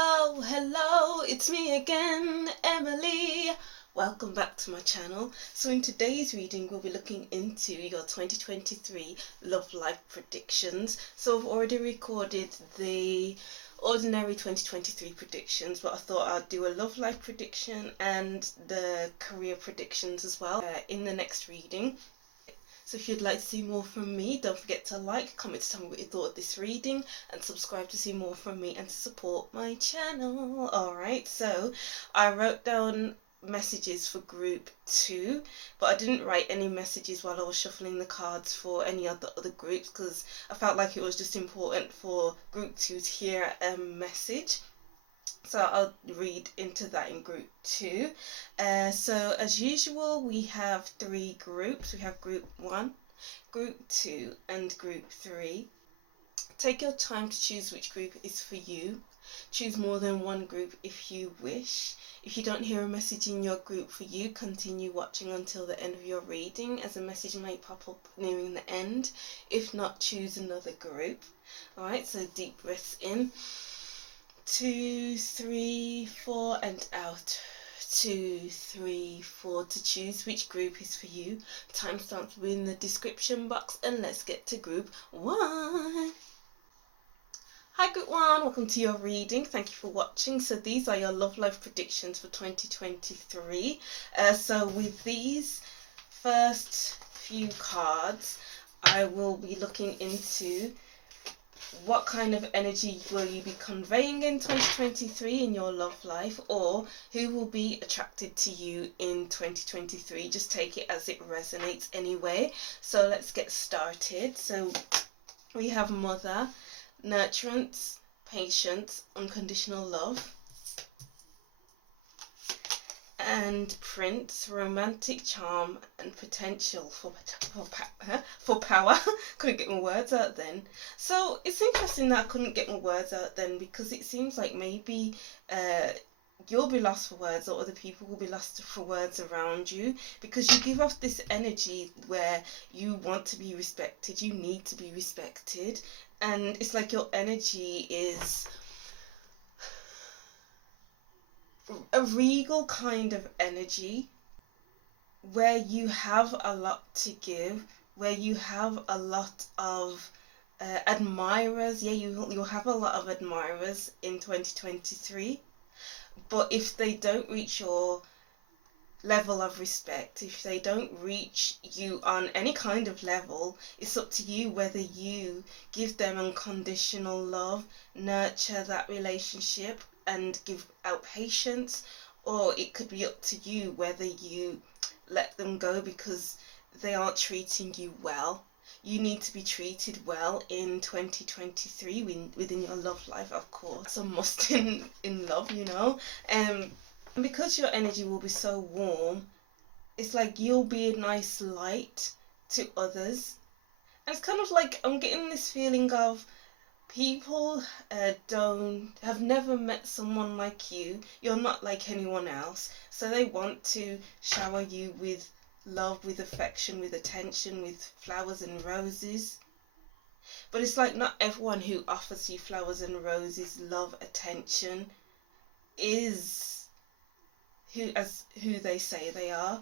Hello, it's me again, Emily. Welcome back to my channel. So in today's reading, we'll be looking into your 2023 love life predictions. So I've already recorded the ordinary 2023 predictions, but I thought I'd do a love life prediction and the career predictions as well in the next reading. So if you'd like to see more from me, don't forget to like, comment, tell me what you thought of this reading, and subscribe to see more from me and to support my channel. Alright, so I wrote down messages for group 2, but I didn't write any messages while I was shuffling the cards for any other groups because I felt like it was just important for group 2 to hear a message. So I'll read into that in group 2. So as usual, we have 3 groups. We have group 1, group 2 and group 3. Take your time to choose which group is for you. Choose more than one group if you wish. If you don't hear a message in your group for you, continue watching until the end of your reading, as a message might pop up nearing the end. If not, choose another group. Alright, so deep breaths in. 2, 3, 4 and out. 2, 3, 4 to choose which group is for you. Timestamps will be in the description box, and let's get to group 1. Hi group 1, welcome to your reading. Thank you for watching. So these are your love life predictions for 2023. So with these first few cards, I will be looking into what kind of energy will you be conveying in 2023 in your love life, or who will be attracted to you in 2023. Just take it as it resonates anyway. So let's get started. So we have mother, nurturance, patience, unconditional love, and prince, romantic charm and potential for power. Couldn't get my words out then. So it's interesting that I couldn't get my words out then, because it seems like maybe you'll be lost for words, or other people will be lost for words around you, because you give off this energy where you want to be respected, you need to be respected, and it's like your energy is a regal kind of energy where you have a lot to give, where you have a lot of admirers. Yeah, you'll have a lot of admirers in 2023, but if they don't reach your level of respect, if they don't reach you on any kind of level, it's up to you whether you give them unconditional love, nurture that relationship and give out patience, or it could be up to you whether you let them go because they aren't treating you well. You need to be treated well in 2023 within your love life, of course. It's a must in love, you know. And because your energy will be so warm, it's like you'll be a nice light to others. And it's kind of like I'm getting this feeling of people have never met someone like you. You're not like anyone else, so they want to shower you with love, with affection, with attention, with flowers and roses. But it's like not everyone who offers you flowers and roses, love, attention is who they say they are,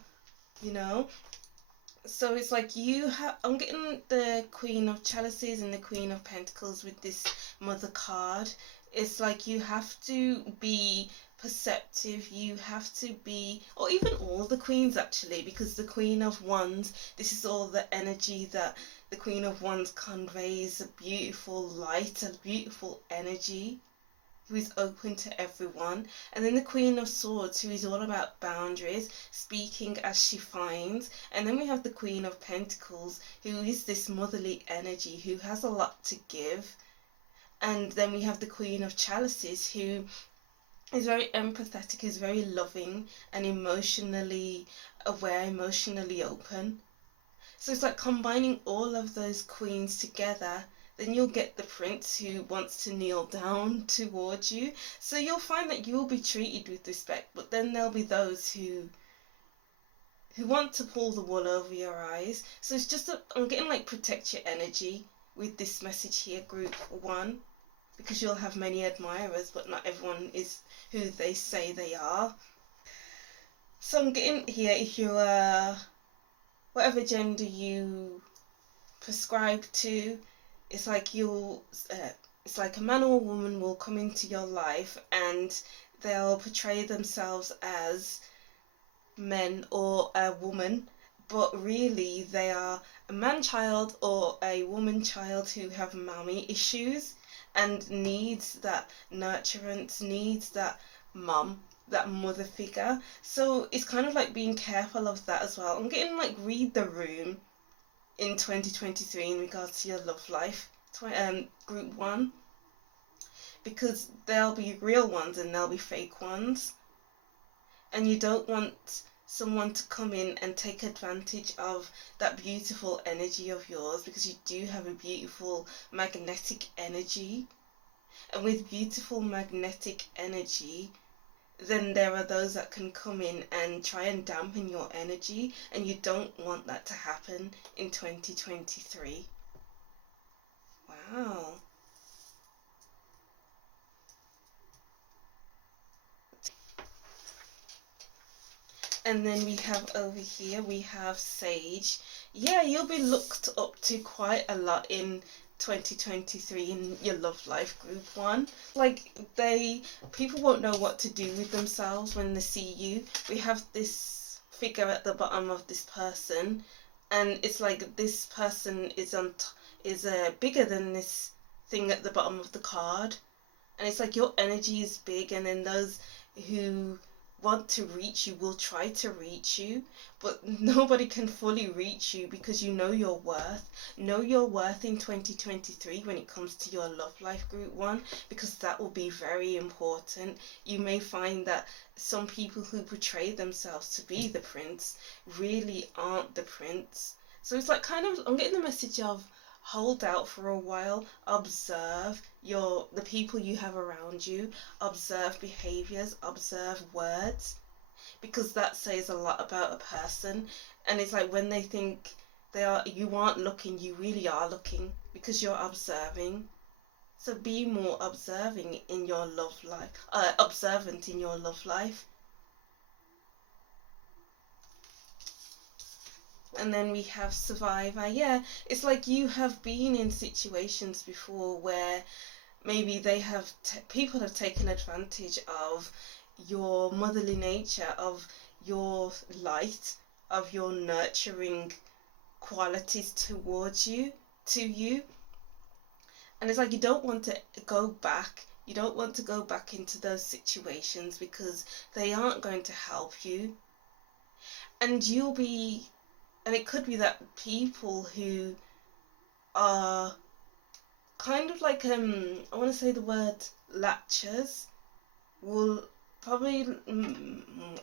you know. So it's like I'm getting the Queen of Chalices and the Queen of Pentacles with this Mother card. It's like you have to be perceptive, you have to be, or even all the queens actually, because the Queen of Wands, this is all the energy that the Queen of Wands conveys, a beautiful light, a beautiful energy, who is open to everyone. And then the Queen of Swords, who is all about boundaries, speaking as she finds. And then we have the Queen of Pentacles, who is this motherly energy, who has a lot to give. And then we have the Queen of Chalices, who is very empathetic, is very loving and emotionally aware, emotionally open. So it's like combining all of those queens together. Then you'll get the prince, who wants to kneel down towards you. So you'll find that you'll be treated with respect, but then there'll be those who want to pull the wool over your eyes. So it's just I'm getting like protect your energy with this message here, group 1. because you'll have many admirers, but not everyone is who they say they are. So I'm getting here, if you are whatever gender you prescribe to, it's like it's like a man or a woman will come into your life and they'll portray themselves as men or a woman, but really they are a man child or a woman child who have mommy issues and needs that nurturance, needs that mum, that mother figure. So it's kind of like being careful of that as well. I'm getting like read the room in 2023 in regards to your love life, group 1, because there'll be real ones and there'll be fake ones, and you don't want someone to come in and take advantage of that beautiful energy of yours, because you do have a beautiful magnetic energy, and with beautiful magnetic energy, then there are those that can come in and try and dampen your energy, and you don't want that to happen in 2023. Wow. And then we have over here, we have Sage. Yeah, you'll be looked up to quite a lot in 2023 in your love life, group 1. Like, people won't know what to do with themselves when they see you. We have this figure at the bottom of this person, and it's like this person is bigger than this thing at the bottom of the card, and it's like your energy is big, and then those who want to reach you will try to reach you, but nobody can fully reach you, because you know your worth. Know your worth in 2023 when it comes to your love life, group 1, because that will be very important. You may find that some people who portray themselves to be the prince really aren't the prince. So it's like kind of, I'm getting the message of hold out for a while, observe the people you have around you, observe behaviors, observe words, because that says a lot about a person. And it's like when they think you aren't looking, you really are looking, because you're observing. So be more observing in your love life, observant in your love life. And then we have Survivor. Yeah, it's like you have been in situations before where maybe people have taken advantage of your motherly nature, of your light, of your nurturing qualities towards you, to you. And it's like you don't want to go back. You don't want to go back into those situations, because they aren't going to help you. And it could be that people who are kind of like, I want to say the word latchers, will probably,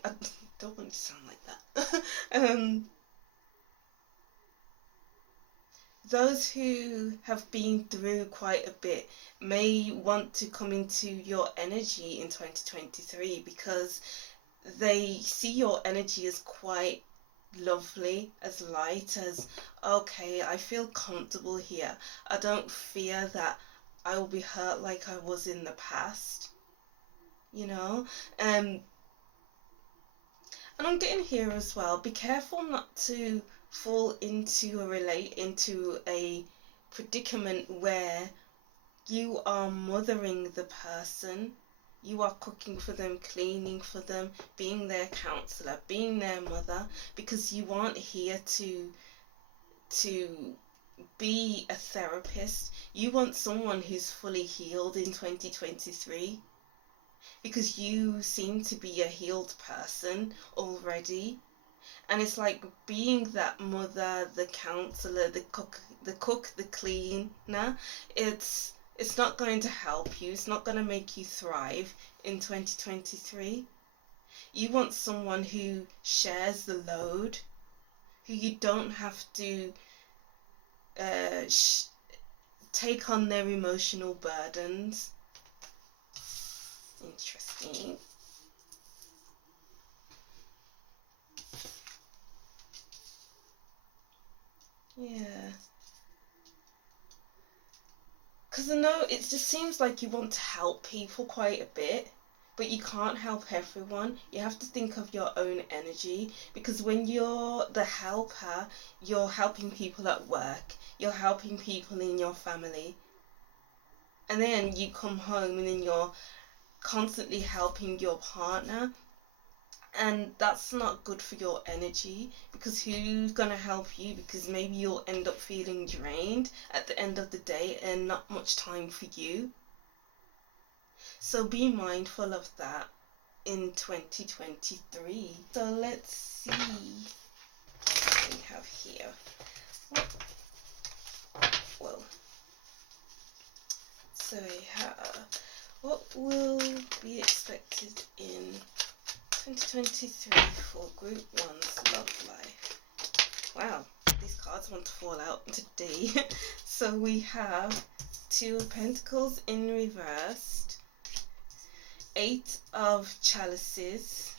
I don't want to sound like that, those who have been through quite a bit may want to come into your energy in 2023, because they see your energy as quite lovely, as light, as okay, I feel comfortable here. I don't fear that I will be hurt like I was in the past, you know. And I'm getting here as well, be careful not to fall into a predicament where you are mothering the person. You are cooking for them, cleaning for them, being their counselor, being their mother, because you aren't here to be a therapist. You want someone who's fully healed in 2023, because you seem to be a healed person already. And it's like being that mother, the counselor, the cook, the cleaner. It's not going to help you. It's not going to make you thrive in 2023. You want someone who shares the load, who you don't have to take on their emotional burdens. Interesting. Yeah. Because I know it just seems like you want to help people quite a bit, but you can't help everyone. You have to think of your own energy, because when you're the helper, you're helping people at work, you're helping people in your family, and then you come home and then you're constantly helping your partner, and that's not good for your energy, because who's gonna help you? Because maybe you'll end up feeling drained at the end of the day and not much time for you. So be mindful of that in 2023. So let's see what we have here. Well, so we have what will be expected in 2023 for Group 1's love life. Wow, these cards want to fall out today. So we have Two of Pentacles in reversed, Eight of Chalices,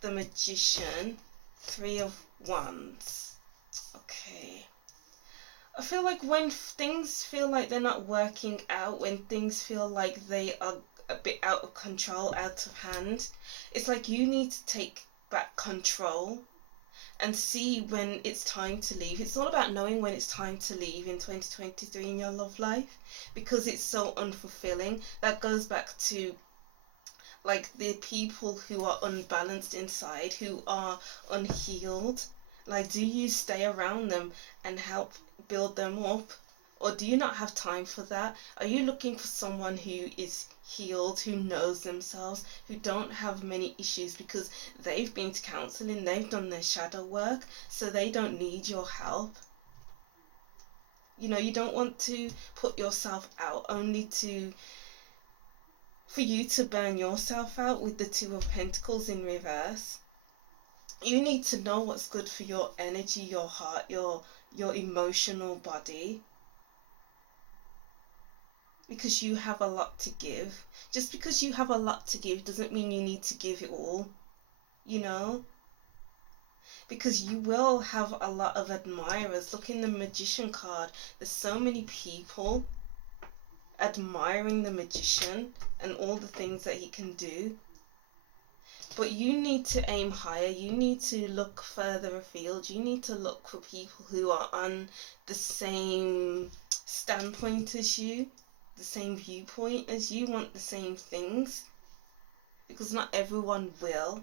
the Magician, Three of Wands. Okay. I feel like when things feel like they're not working out, when things feel like they are a bit out of control, out of hand, it's like you need to take back control and see when it's time to leave. It's all about knowing when it's time to leave in 2023 in your love life, because it's so unfulfilling. That goes back to like the people who are unbalanced inside, who are unhealed. Like, do you stay around them and help build them up, or do you not have time for that? Are you looking for someone who is healed, who knows themselves, who don't have many issues because they've been to counseling, they've done their shadow work, so they don't need your help? You know, you don't want to put yourself out only for you to burn yourself out with the Two of Pentacles in reverse. You need to know what's good for your energy, your heart, your emotional body, because you have a lot to give. Just because you have a lot to give doesn't mean you need to give it all, you know, because you will have a lot of admirers. Look in the Magician card, there's so many people admiring the Magician and all the things that he can do. But you need to aim higher, you need to look further afield, you need to look for people who are on the same standpoint as you, the same viewpoint as you, want the same things, because not everyone will.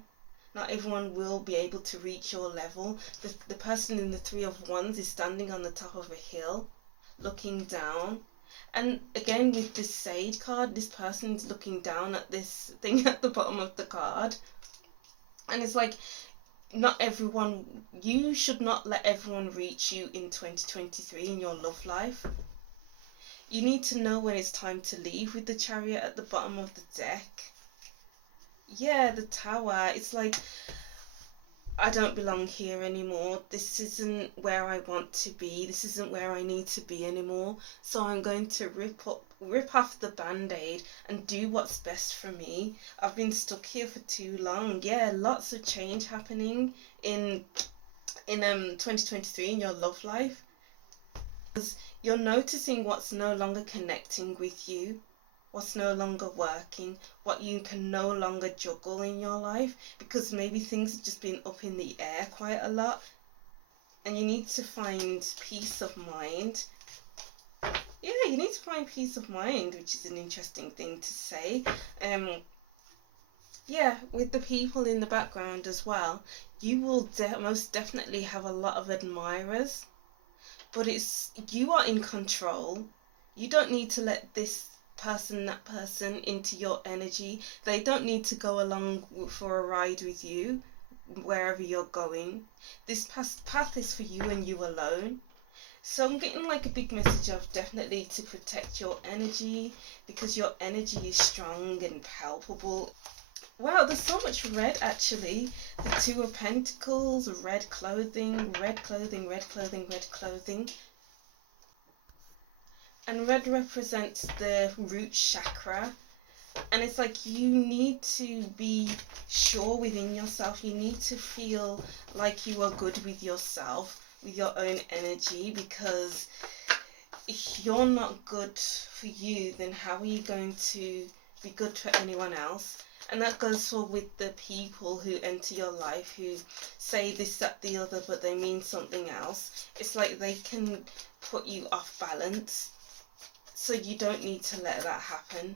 Not everyone will be able to reach your level. The person in the Three of Wands is standing on the top of a hill, looking down. And again, with this Sage card, this person's looking down at this thing at the bottom of the card. And it's like, not everyone, you should not let everyone reach you in 2023 in your love life. You need to know when it's time to leave with the Chariot at the bottom of the deck. Yeah, the Tower. It's like, I don't belong here anymore. This isn't where I want to be. This isn't where I need to be anymore. So I'm going to rip off the band-aid and do what's best for me. I've been stuck here for too long. Yeah, lots of change happening in 2023 in your love life. Because you're noticing what's no longer connecting with you, what's no longer working, what you can no longer juggle in your life, because maybe things have just been up in the air quite a lot, and you need to find peace of mind. Yeah, you need to find peace of mind, which is an interesting thing to say. Yeah, with the people in the background as well, you will most definitely have a lot of admirers, but you are in control. You don't need to let this person, that person into your energy. They don't need to go along for a ride with you wherever you're going. This path is for you and you alone. So I'm getting like a big message of definitely to protect your energy, because your energy is strong and palpable. Wow, there's so much red actually. The Two of Pentacles, red clothing, red clothing, red clothing, red clothing. And red represents the root chakra. And it's like you need to be sure within yourself. You need to feel like you are good with yourself, with your own energy, because if you're not good for you, then how are you going to be good for anyone else? And that goes for with the people who enter your life who say this, that, the other, but they mean something else. It's like they can put you off balance. So you don't need to let that happen.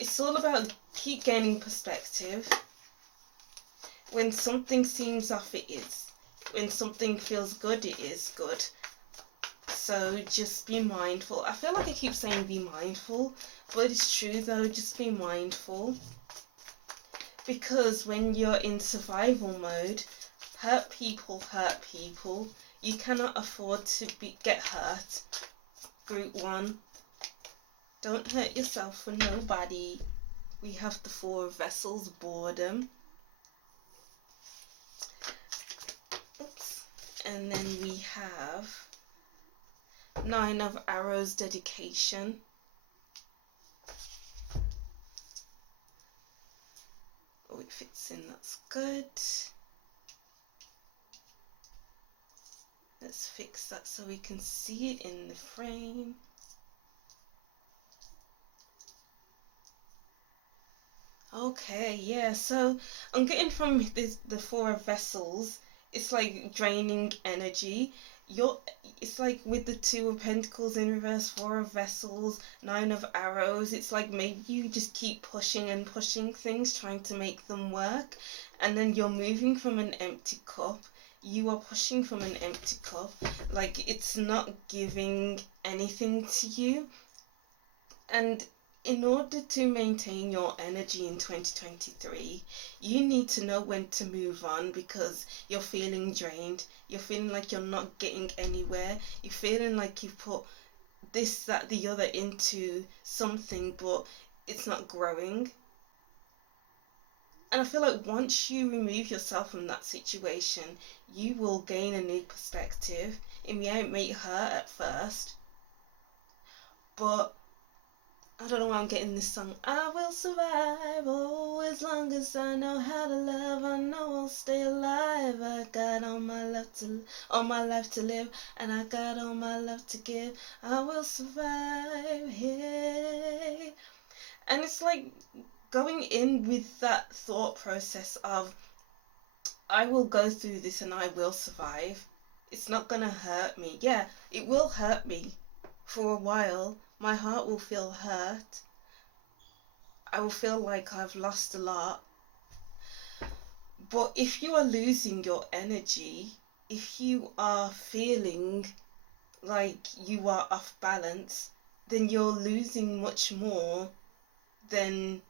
It's all about keep gaining perspective. When something seems off, it is. When something feels good, it is good. So just be mindful. I feel like I keep saying be mindful, but it's true though, just be mindful. Because when you're in survival mode, hurt people hurt people. You cannot afford to get hurt. Group 1. Don't hurt yourself for nobody. We have the 4 of Vessels, boredom. Oops. And then we have 9 of Arrows, dedication. Oh, it fits in, that's good. Let's fix that so we can see it in the frame. Okay, yeah, so I'm getting from this, the 4 of Vessels, it's like draining energy. It's like with the 2 of Pentacles in reverse, 4 of Vessels, 9 of Arrows, it's like maybe you just keep pushing and pushing things, trying to make them work, and then you're moving from an empty cup. You are pushing from an empty cup, like it's not giving anything to you. And in order to maintain your energy in 2023, you need to know when to move on, because you're feeling drained. You're feeling like you're not getting anywhere. You're feeling like you've put this, that, the other into something, but it's not growing. And I feel like once you remove yourself from that situation, you will gain a new perspective. It may hurt at first, but I don't know why I'm getting this song. I will survive, oh, as long as I know how to love. I know I'll stay alive. I got all my life to live, and I got all my love to give. I will survive, hey. And it's like going in with that thought process of, I will go through this and I will survive. It's not gonna hurt me. Yeah, it will hurt me for a while. My heart will feel hurt. I will feel like I've lost a lot. But if you are losing your energy, if you are feeling like you are off balance, then you're losing much more than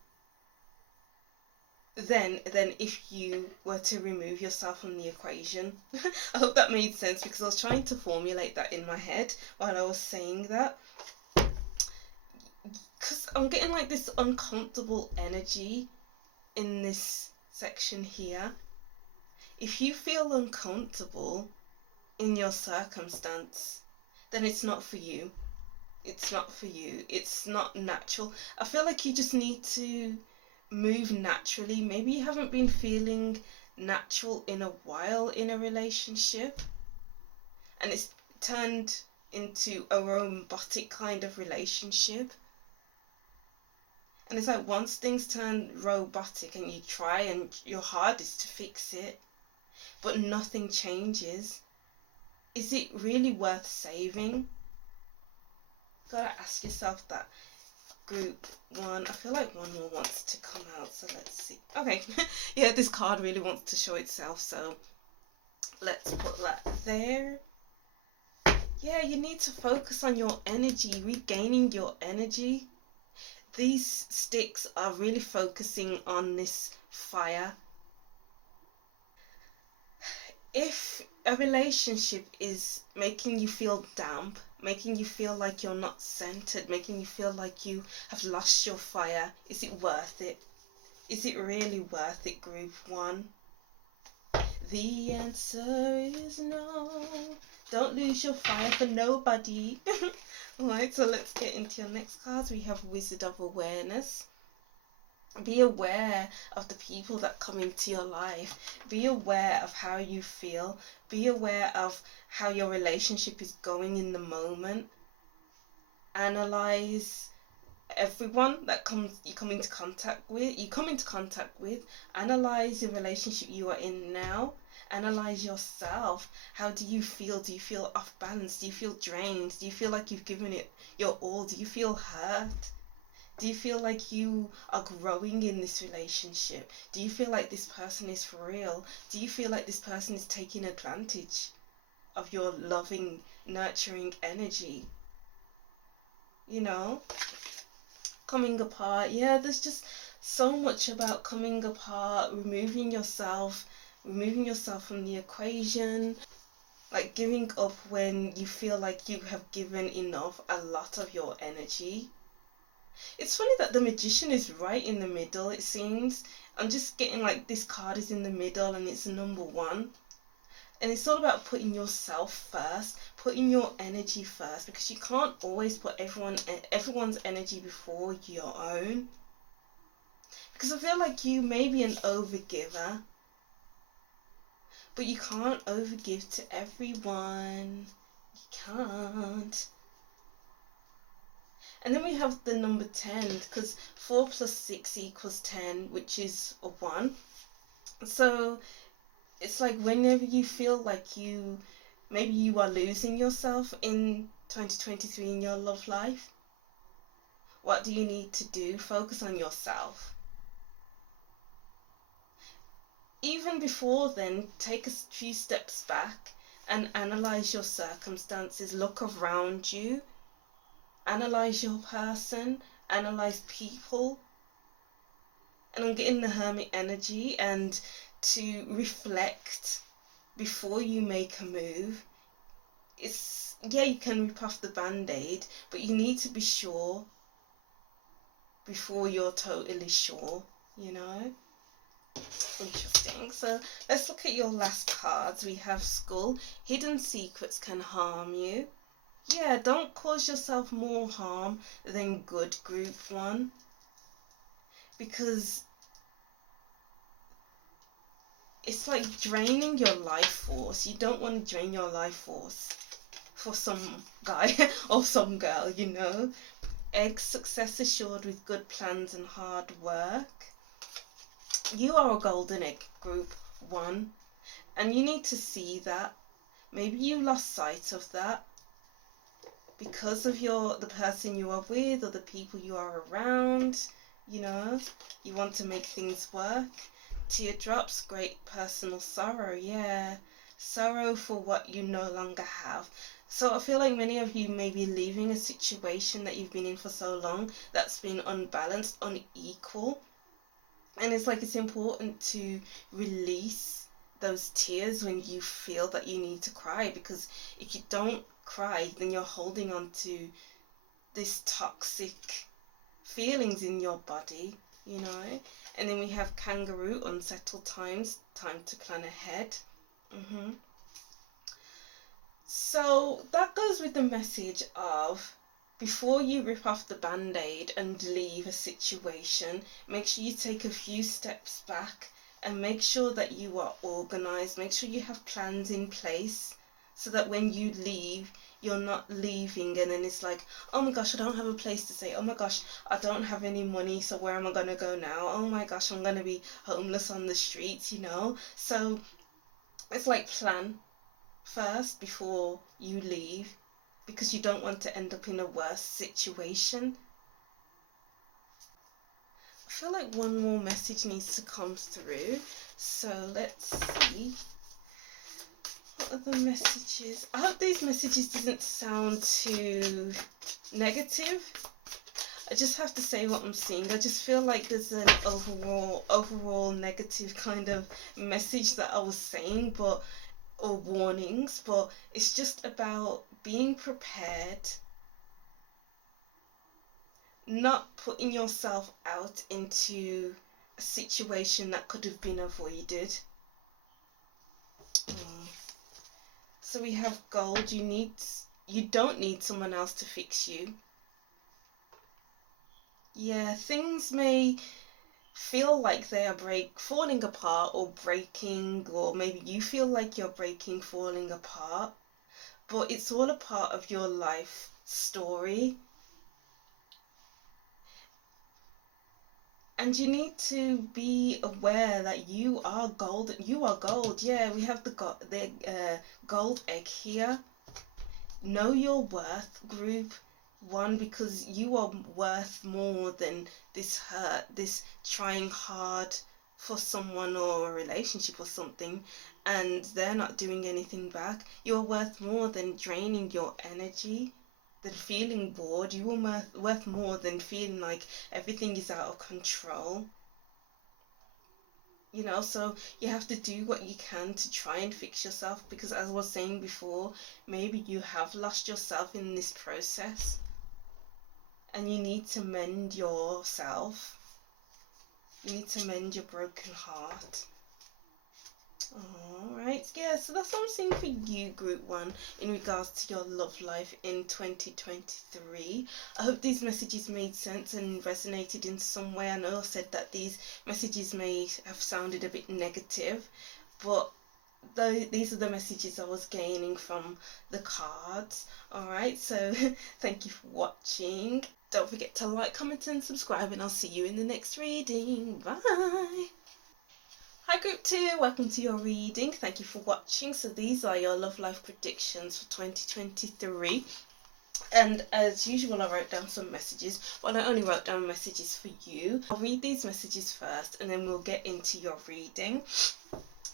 if you were to remove yourself from the equation. I hope that made sense, because I was trying to formulate that in my head while I was saying that. Because I'm getting like this uncomfortable energy in this section here. If you feel uncomfortable in your circumstance, then it's not for you. It's not for you. It's not natural. I feel like you just need to move naturally. Maybe you haven't been feeling natural in a while in a relationship, and it's turned into a robotic kind of relationship. And it's like once things turn robotic and you try and your hardest to fix it, but nothing changes, is it really worth saving? Gotta ask yourself that. Group 1, I feel like one more wants to come out, so let's see. Okay, yeah, this card really wants to show itself, so let's put that there. Yeah, you need to focus on your energy, regaining your energy. These sticks are really focusing on this fire. If a relationship is making you feel damp, making you feel like you're not centered, making you feel like you have lost your fire, is it worth it? Is it really worth it, Group 1? The answer is no. Don't lose your fire for nobody. Alright, so let's get into your next cards. We have Wizard of Awareness. Be aware of the people that come into your life. Be aware of how you feel. Be aware of how your relationship is going in the moment. Analyze everyone that you come into contact with. Analyze the relationship you are in now. Analyze yourself. How do you feel? Do you feel off balance? Do you feel drained? Do you feel like you've given it your all? Do you feel hurt? Do you feel like you are growing in this relationship? Do you feel like this person is for real? Do you feel like this person is taking advantage of your loving, nurturing energy? You know, coming apart. Yeah, there's just so much about coming apart, removing yourself from the equation, like giving up when you feel like you have given enough, a lot of your energy. It's funny that the Magician is right in the middle, it seems. I'm just getting like this card is in the middle and it's number 1. And it's all about putting yourself first, putting your energy first, because you can't always put everyone's energy before your own. Because I feel like you may be an overgiver, but you can't overgive to everyone. You can't. And then we have the number 10, because 4 plus 6 equals 10, which is a 1. So it's like whenever you feel like maybe you are losing yourself in 2023 in your love life, what do you need to do? Focus on yourself. Even before then, take a few steps back and analyze your circumstances. Look around you. Analyze your person, analyze people. And I'm getting the Hermit energy, and to reflect before you make a move. Yeah, you can rip off the band-aid, but you need to be sure before you're totally sure, you know? Interesting. So let's look at your last cards. We have Skull. Hidden secrets can harm you. Yeah, don't cause yourself more harm than good, group 1. Because it's like draining your life force. You don't want to drain your life force for some guy or some girl, you know. Egg, success assured with good plans and hard work. You are a golden egg, group 1. And you need to see that. Maybe you lost sight of that because of the person you are with or the people you are around, you know. You want to make things work. Teardrops, great personal sorrow, yeah. Sorrow for what you no longer have. So I feel like many of you may be leaving a situation that you've been in for so long that's been unbalanced, unequal. And it's like it's important to release those tears when you feel that you need to cry, because if you don't cry, then you're holding on to this toxic feelings in your body, you know. And then we have Kangaroo, unsettled times, time to plan ahead. So that goes with the message of, before you rip off the band-aid and leave a situation, make sure you take a few steps back and make sure that you are organized. Make sure you have plans in place so that when you leave, you're not leaving and then it's like, oh my gosh, I don't have a place to stay. Oh my gosh, I don't have any money, so where am I going to go now? Oh my gosh, I'm going to be homeless on the streets, you know? So it's like plan first before you leave, because you don't want to end up in a worse situation. I feel like one more message needs to come through, so let's see. What are the messages? I hope these messages didn't sound too negative. I just have to say what I'm seeing. I just feel like there's an overall negative kind of message that I was saying, or warnings, but it's just about being prepared, not putting yourself out into a situation that could have been avoided. So we have Gold. You don't need someone else to fix you. Yeah, things may feel like they are falling apart or breaking, or maybe you feel like you're breaking, falling apart, but it's all a part of your life story. And you need to be aware that you are gold. You are gold. Yeah, we have the gold egg here. Know your worth, group one, because you are worth more than this hurt, this trying hard for someone or a relationship or something, and they're not doing anything back. You're worth more than draining your energy, than feeling bored. You are worth more than feeling like everything is out of control. So you have to do what you can to try and fix yourself, because as I was saying before, maybe you have lost yourself in this process and you need to mend yourself. You need to mend your broken heart. Alright, yeah, so that's what I'm saying for you, group one, in regards to your love life in 2023. I hope these messages made sense and resonated in some way. I know I said that these messages may have sounded a bit negative, but these are the messages I was gaining from the cards. Alright, so thank you for watching. Don't forget to like, comment and subscribe, and I'll see you in the next reading. Bye! Hi group 2, welcome to your reading. Thank you for watching. So these are your love life predictions for 2023. And as usual, I wrote down some messages. Well, I only wrote down messages for you. I'll read these messages first and then we'll get into your reading.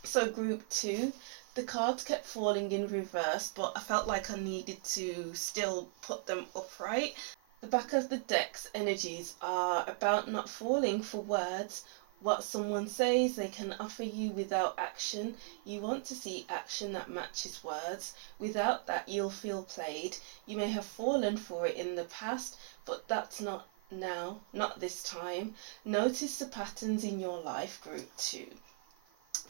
So group 2, the cards kept falling in reverse, but I felt like I needed to still put them upright. The back of the deck's energies are about not falling for words. What someone says they can offer you without action. You want to see action that matches words. Without that, you'll feel played. You may have fallen for it in the past, but that's not now, not this time. Notice the patterns in your life, group 2.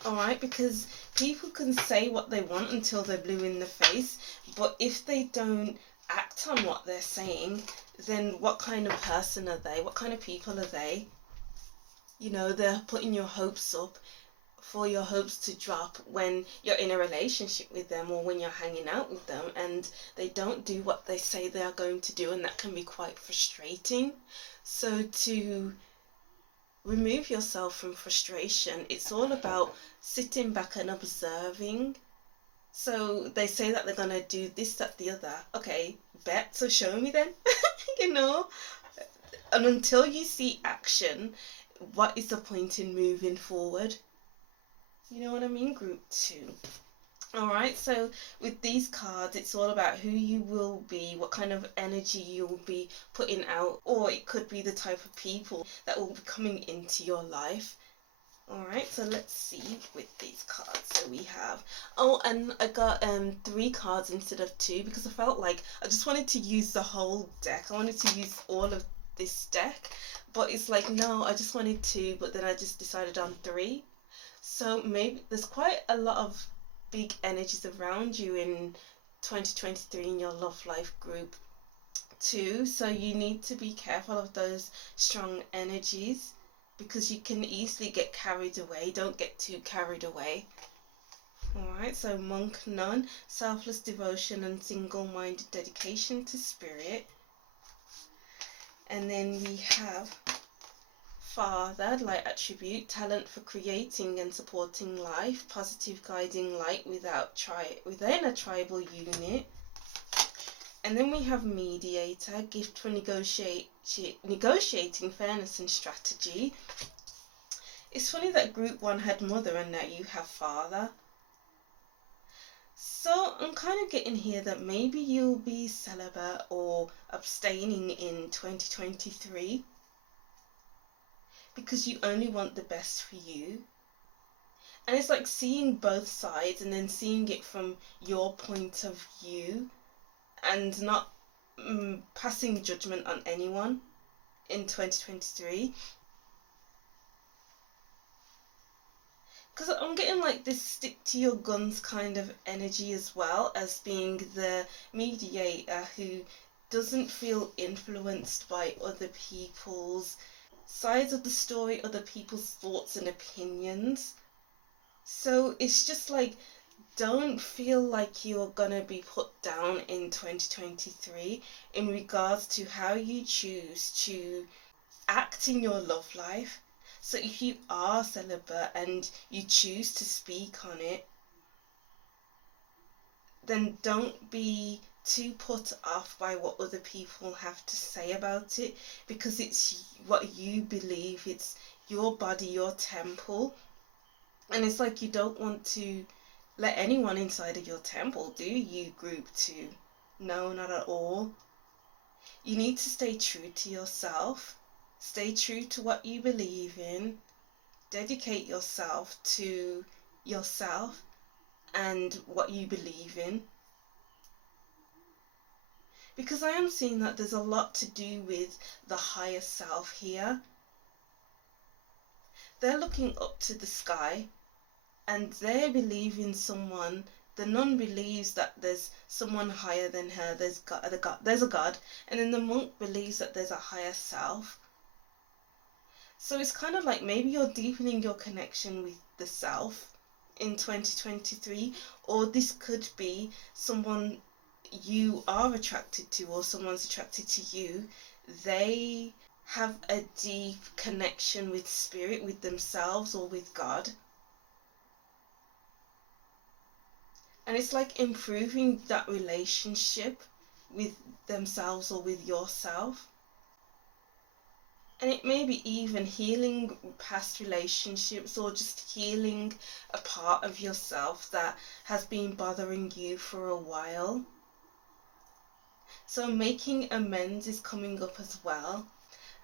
Alright, because people can say what they want until they're blue in the face, but if they don't act on what they're saying, then what kind of person are they? What kind of people are they? They're putting your hopes up for your hopes to drop when you're in a relationship with them or when you're hanging out with them, and they don't do what they say they are going to do, and that can be quite frustrating. So to remove yourself from frustration, it's all about sitting back and observing. So they say that they're going to do this, that, the other. Okay, bet, so show me then. And until you see action, what is the point in moving forward? You know what I mean, group 2? Alright, so with these cards, it's all about who you will be, what kind of energy you will be putting out, or it could be the type of people that will be coming into your life. Alright, so let's see with these cards. So we have, and I got 3 cards instead of 2 because I felt like I just wanted to use the whole deck. I wanted to use all of this deck, but it's like, no, I just wanted 2, but then I just decided on 3. So maybe there's quite a lot of big energies around you in 2023 in your love life, group 2. So you need to be careful of those strong energies, because you can easily get carried away. Don't get too carried away. Alright, so monk, nun, selfless devotion and single-minded dedication to spirit. And then we have father, light attribute, talent for creating and supporting life, positive guiding light within a tribal unit. And then we have mediator, gift for negotiating fairness and strategy. It's funny that group 1 had mother and now you have father. So I'm kind of getting here that maybe you'll be celibate or abstaining in 2023 because you only want the best for you. And it's like seeing both sides and then seeing it from your point of view and not passing judgment on anyone in 2023. Because I'm getting like this stick to your guns kind of energy, as well as being the mediator who doesn't feel influenced by other people's sides of the story, other people's thoughts and opinions. So it's just like, don't feel like you're gonna be put down in 2023 in regards to how you choose to act in your love life. So if you are celibate and you choose to speak on it, then don't be too put off by what other people have to say about it, because it's what you believe, it's your body, your temple, and it's like you don't want to let anyone inside of your temple, do you, group 2? No, not at all. You need to stay true to yourself, stay true to what you believe in, dedicate yourself to yourself and what you believe in. Because I am seeing that there's a lot to do with the higher self here. They're looking up to the sky and they believe in someone. The nun believes that there's someone higher than her, there's a God, and then the monk believes that there's a higher self. So it's kind of like maybe you're deepening your connection with the self in 2023, or this could be someone you are attracted to, or someone's attracted to you. They have a deep connection with spirit, with themselves, or with God. And it's like improving that relationship with themselves or with yourself. And it may be even healing past relationships, or just healing a part of yourself that has been bothering you for a while. So making amends is coming up as well.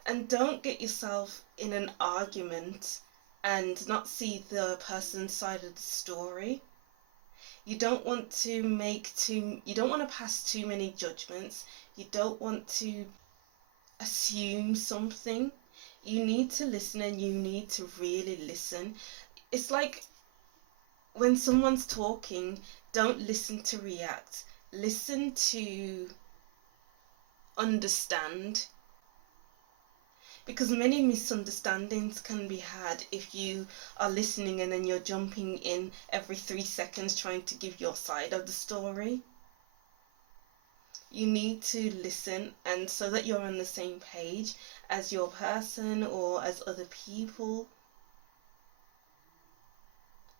And don't get yourself in an argument and not see the person's side of the story. You don't want to you don't want to pass too many judgments. You don't want to assume something. You need to listen, and you need to really listen. It's like when someone's talking, don't listen to react. Listen to understand. Because many misunderstandings can be had if you are listening and then you're jumping in every 3 seconds trying to give your side of the story. You need to listen, and so that you're on the same page as your person or as other people.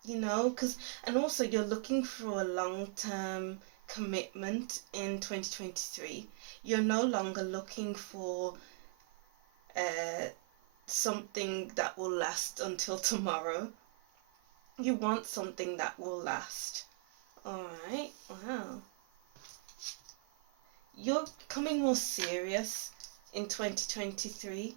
And also you're looking for a long-term commitment in 2023. You're no longer looking for something that will last until tomorrow. You want something that will last. Alright, wow. You're becoming more serious in 2023.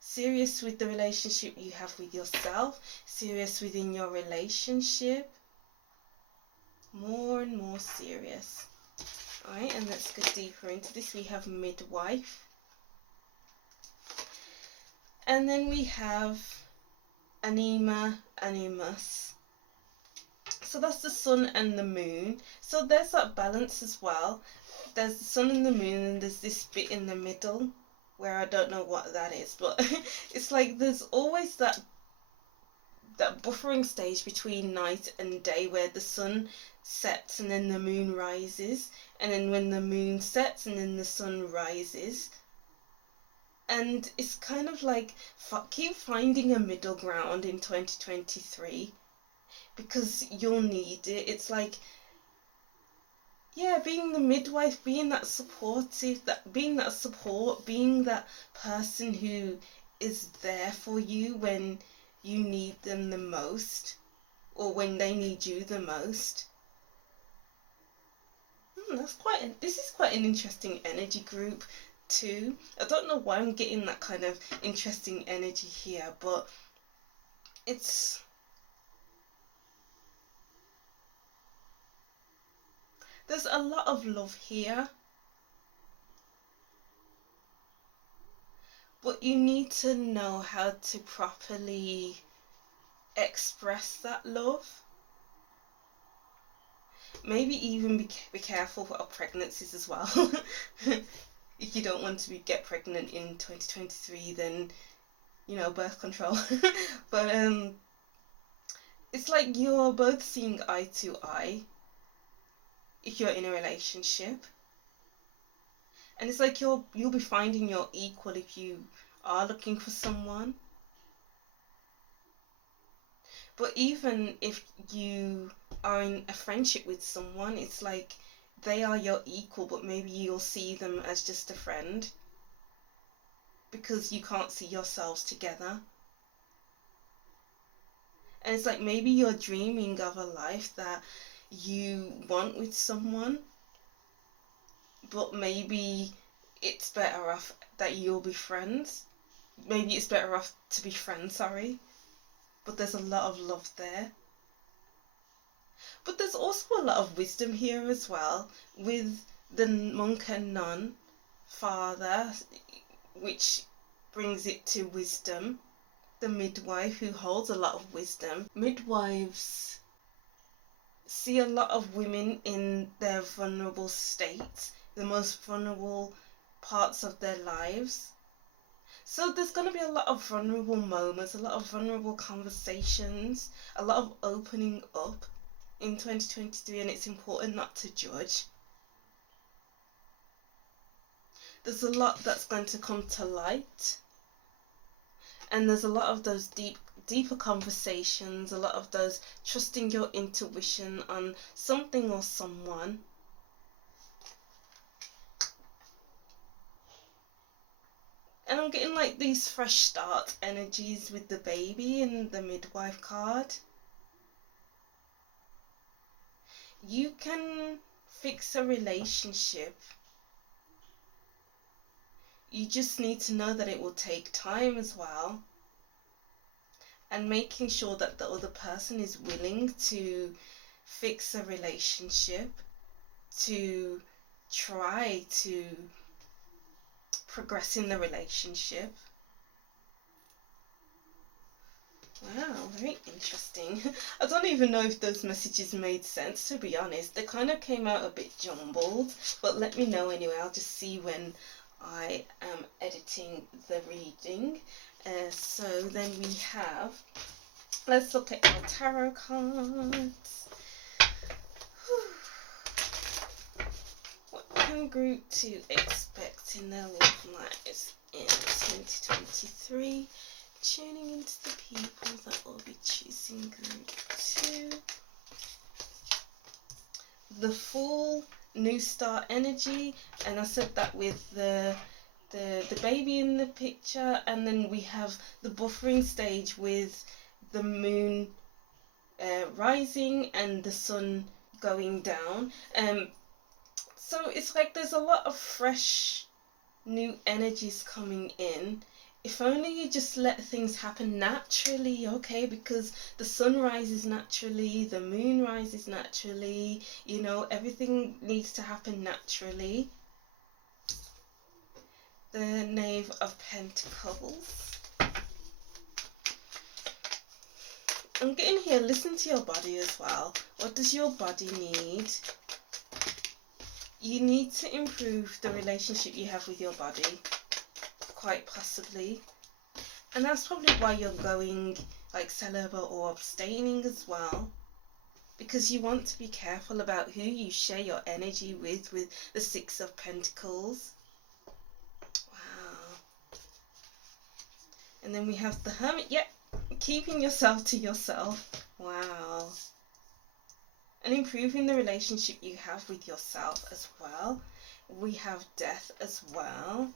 Serious with the relationship you have with yourself. Serious within your relationship. More and more serious. Alright, and let's go deeper into this. We have midwife. And then we have anima, animus. So that's the sun and the moon. So there's that balance as well. There's the sun and the moon, and there's this bit in the middle where I don't know what that is, but it's like there's always that buffering stage between night and day where the sun sets and then the moon rises, and then when the moon sets and then the sun rises. And it's kind of like keep finding a middle ground in 2023, because you'll need it. It's like, yeah, being the midwife, being that supportive, being that support, being that person who is there for you when you need them the most, or when they need you the most. This is quite an interesting energy group too. I don't know why I'm getting that kind of interesting energy here, but there's a lot of love here, but you need to know how to properly express that love. Maybe even be careful of pregnancies as well. If you don't want to get pregnant in 2023, then birth control. But it's like you're both seeing eye to eye if you're in a relationship. And it's like you'll be finding your equal if you are looking for someone. But even if you are in a friendship with someone, it's like they are your equal, but maybe you'll see them as just a friend because you can't see yourselves together. And it's like maybe you're dreaming of a life that you want with someone, but maybe it's better off that you'll be friends. Maybe it's better off to be friends, sorry. But there's a lot of love there. But there's also a lot of wisdom here as well, with the monk and nun father, which brings it to wisdom. The midwife, who holds a lot of wisdom. Midwives see a lot of women in their vulnerable state, the most vulnerable parts of their lives. So there's going to be a lot of vulnerable moments, a lot of vulnerable conversations, a lot of opening up in 2023, and it's important not to judge. There's a lot that's going to come to light, and there's a lot of those deeper conversations, a lot of those trusting your intuition on something or someone. And I'm getting like these fresh start energies with the baby and the midwife card. You can fix a relationship. You just need to know that it will take time as well. And making sure that the other person is willing to fix a relationship, to try to progress in the relationship. Wow, very interesting. I don't even know if those messages made sense, to be honest. They kind of came out a bit jumbled, but let me know anyway. I'll just see when I am editing the reading. So then we have, let's look at our tarot cards. What can group 2 expect in their love lives in 2023? Tuning into the people that will be choosing group 2. The full new star energy, and I said that with the baby in the picture, and then we have the buffering stage with the moon rising and the sun going down. So it's like there's a lot of fresh new energies coming in. If only you just let things happen naturally, okay? Because the sun rises naturally, the moon rises naturally, everything needs to happen naturally. The Knave of Pentacles. I'm getting here, listen to your body as well. What does your body need? You need to improve the relationship you have with your body, quite possibly. And that's probably why you're going like celibate or abstaining as well. Because you want to be careful about who you share your energy with the Six of Pentacles. Wow. And then we have the Hermit. Yep, keeping yourself to yourself. Wow. And improving the relationship you have with yourself as well. We have Death as well.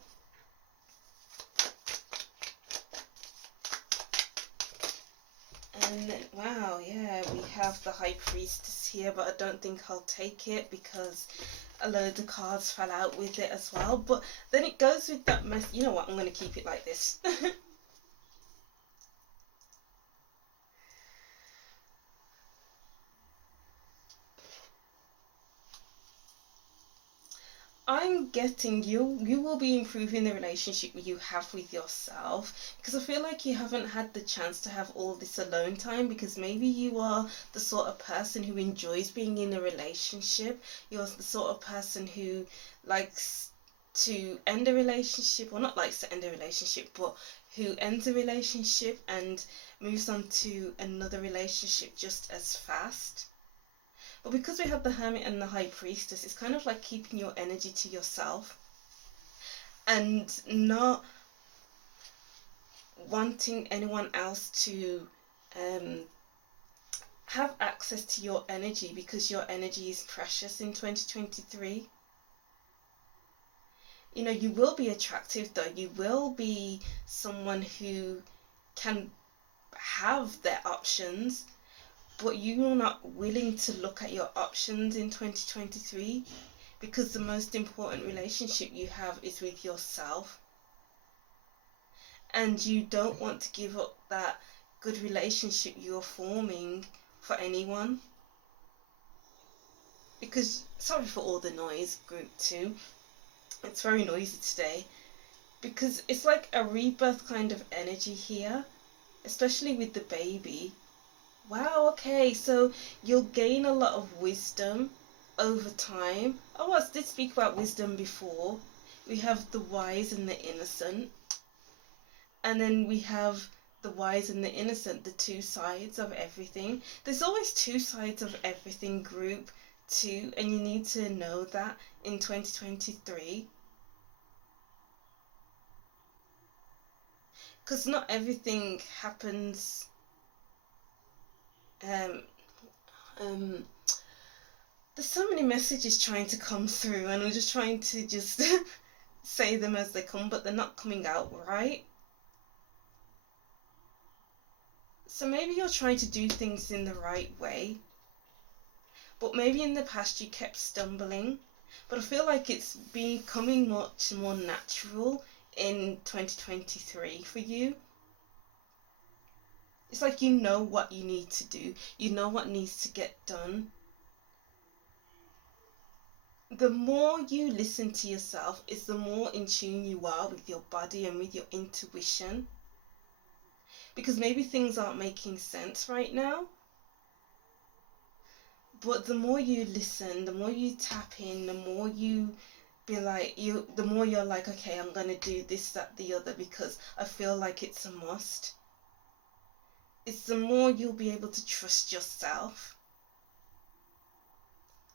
And then, wow, yeah, we have the High Priestess here, but I don't think I'll take it because a load of cards fell out with it as well. But then it goes with that mess. You know what? I'm going to keep it like this. I'm getting you will be improving the relationship you have with yourself, because I feel like you haven't had the chance to have all this alone time, because maybe you are the sort of person who enjoys being in a relationship. You're the sort of person who likes to end a relationship, or not likes to end a relationship, but who ends a relationship and moves on to another relationship just as fast. But because we have the Hermit and the High Priestess, it's kind of like keeping your energy to yourself and not wanting anyone else to have access to your energy, because your energy is precious in 2023. You know, you will be attractive though. You will be someone who can have their options, but you're not willing to look at your options in 2023, because the most important relationship you have is with yourself. And you don't want to give up that good relationship you're forming for anyone. Because, sorry for all the noise, group 2. It's very noisy today. Because it's like a rebirth kind of energy here, especially with the baby. Wow, okay, so you'll gain a lot of wisdom over time. Oh, I did speak about wisdom before. We have the wise and the innocent. And then we have the wise and the innocent, the two sides of everything. There's always two sides of everything, group 2, and you need to know that in 2023. Because not everything happens there's so many messages trying to come through, and I'm just trying to just say them as they come, but they're not coming out right. So maybe you're trying to do things in the right way, but maybe in the past you kept stumbling. But I feel like it's becoming much more natural in 2023 for you. It's like you know what you need to do. You know what needs to get done. The more you listen to yourself is the more in tune you are with your body and with your intuition. Because maybe things aren't making sense right now. But the more you listen, the more you tap in, the more you be like, the more you're like, okay, I'm going to do this, that, the other, because I feel like it's a must. It's the more you'll be able to trust yourself.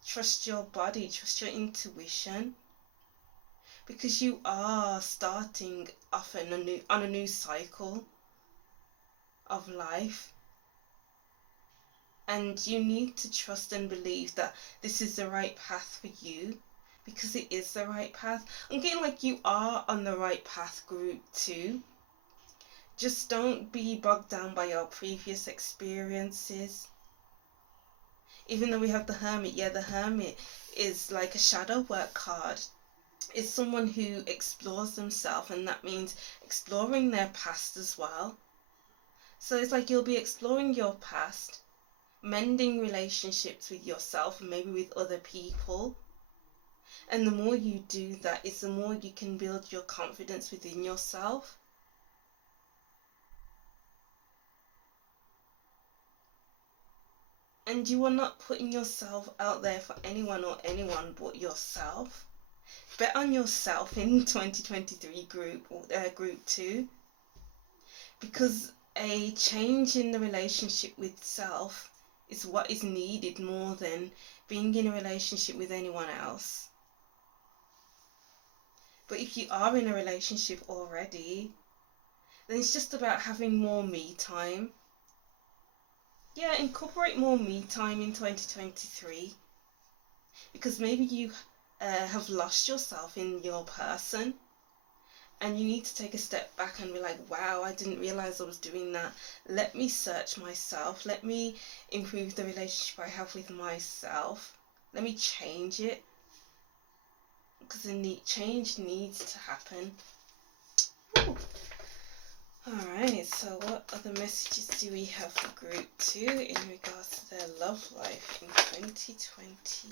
Trust your body, trust your intuition. Because you are starting off on a new cycle of life. And you need to trust and believe that this is the right path for you, because it is the right path. I'm getting like you are on the right path, group 2. Just don't be bogged down by your previous experiences. Even though we have the Hermit, the Hermit is like a shadow work card. It's someone who explores themselves, and that means exploring their past as well. So it's like you'll be exploring your past, mending relationships with yourself and maybe with other people. And the more you do that, it's the more you can build your confidence within yourself. And you are not putting yourself out there for anyone but yourself. Bet on yourself in 2023, group 2. Because a change in the relationship with self is what is needed more than being in a relationship with anyone else. But if you are in a relationship already, then it's just about having more me time. Yeah, incorporate more me time in 2023. Because maybe you have lost yourself in your person, and you need to take a step back and be like, wow, I didn't realize I was doing that. Let me search myself. Let me improve the relationship I have with myself. Let me change it. Because the change needs to happen. Ooh. Alright, so what other messages do we have for group 2 in regards to their love life in 2020?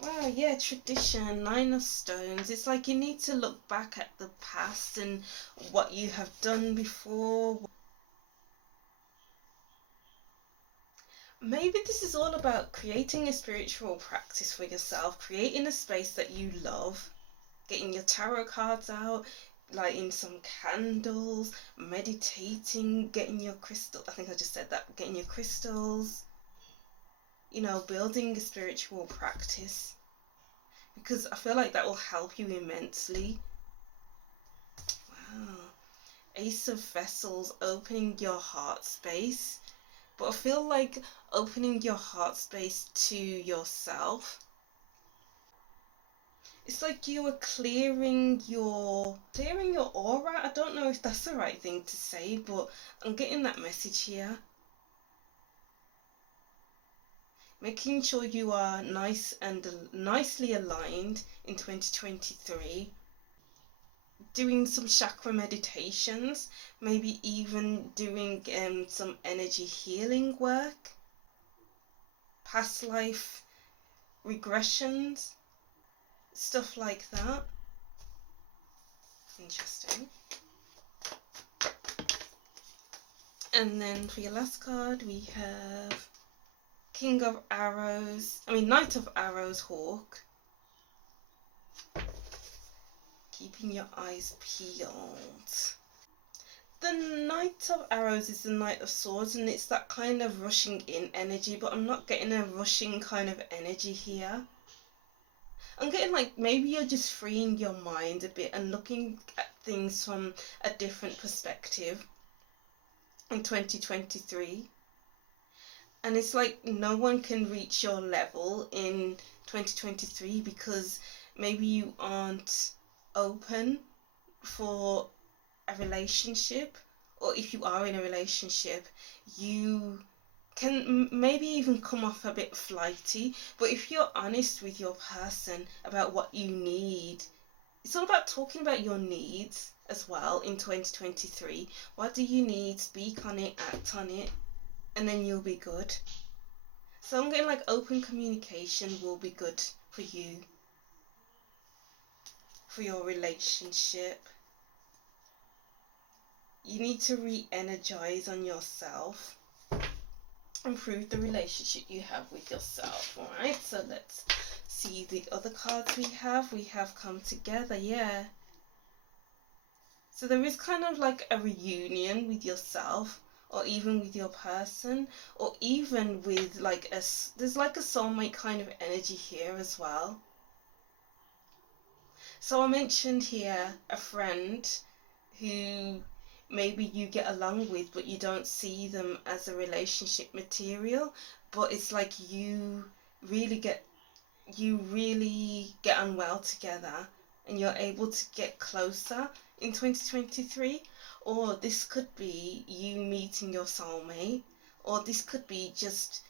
Wow, yeah, tradition, 9 of Stones. It's like you need to look back at the past and what you have done before. Maybe this is all about creating a spiritual practice for yourself, creating a space that you love, getting your tarot cards out, lighting some candles, meditating, getting your crystal. I think I just said that. Getting your crystals, building a spiritual practice, because I feel like that will help you immensely. Wow. Ace of Vessels, opening your heart space. But I feel like opening your heart space to yourself. It's like you are clearing your aura. I don't know if that's the right thing to say, but I'm getting that message here. Making sure you are nice and nicely aligned in 2023. Doing some chakra meditations, maybe even doing some energy healing work, past life regressions, stuff like that. Interesting. And then for your last card, we have Knight of Arrows, Hawk. Keeping your eyes peeled. The Knight of Arrows is the Knight of Swords, and it's that kind of rushing in energy, but I'm not getting a rushing kind of energy here. I'm getting like maybe you're just freeing your mind a bit and looking at things from a different perspective in 2023. And it's like no one can reach your level in 2023 because maybe you aren't open for a relationship, or if you are in a relationship, you can maybe even come off a bit flighty. But if you're honest with your person about what you need, it's all about talking about your needs as well in 2023. What do you need? Speak on it, act on it, and then you'll be good. So I'm getting like open communication will be good for you, for your relationship. You need to re-energize on yourself, improve the relationship you have with yourself. Alright, so let's see the other cards we have. We have Come Together, yeah. So there is kind of like a reunion with yourself, or even with your person, or even with like there's like a soulmate kind of energy here as well. So I mentioned here a friend who maybe you get along with, but you don't see them as a relationship material, but it's like you really get on well together, and you're able to get closer in 2023. Or this could be you meeting your soulmate, or this could be just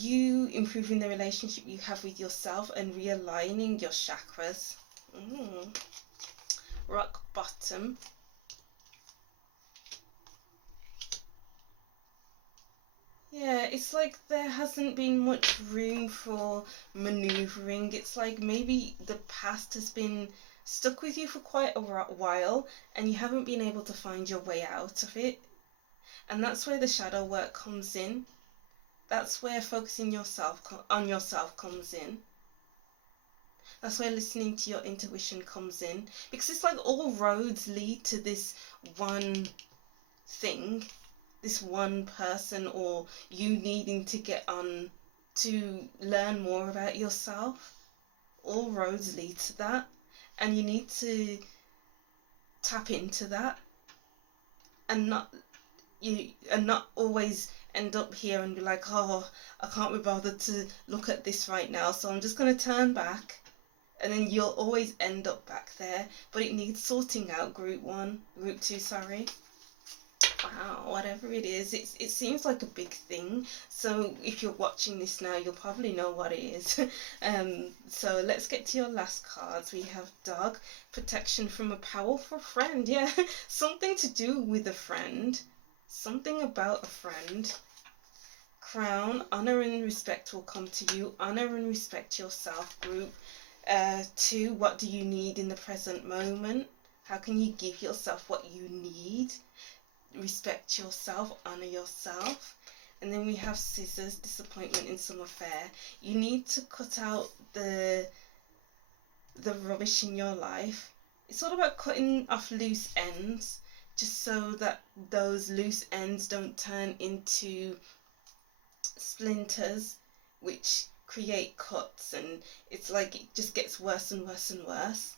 you improving the relationship you have with yourself and realigning your chakras. Rock bottom. Yeah, it's like there hasn't been much room for maneuvering. It's like maybe the past has been stuck with you for quite a while, and you haven't been able to find your way out of it. And that's where the shadow work comes in. That's where focusing on yourself comes in. That's where listening to your intuition comes in. Because it's like all roads lead to this one thing, this one person, or you needing to get on to learn more about yourself. All roads lead to that, and you need to tap into that, and not always end up here and be like, oh, I can't be bothered to look at this right now, so I'm just going to turn back. And then you'll always end up back there, but it needs sorting out. Group 2, sorry. Wow, whatever it is, it seems like a big thing. So if you're watching this now, you'll probably know what it is. So let's get to your last cards. We have Dog, protection from a powerful friend. Yeah, something to do with a friend. Something about a friend. Crown, honor and respect will come to you. Honor and respect yourself, group. 2, what do you need in the present moment? How can you give yourself what you need? Respect yourself, honor yourself. And then we have scissors, disappointment in some affair. You need to cut out the rubbish in your life. It's all about cutting off loose ends, just so that those loose ends don't turn into splinters, which create cuts, and it's like it just gets worse and worse and worse.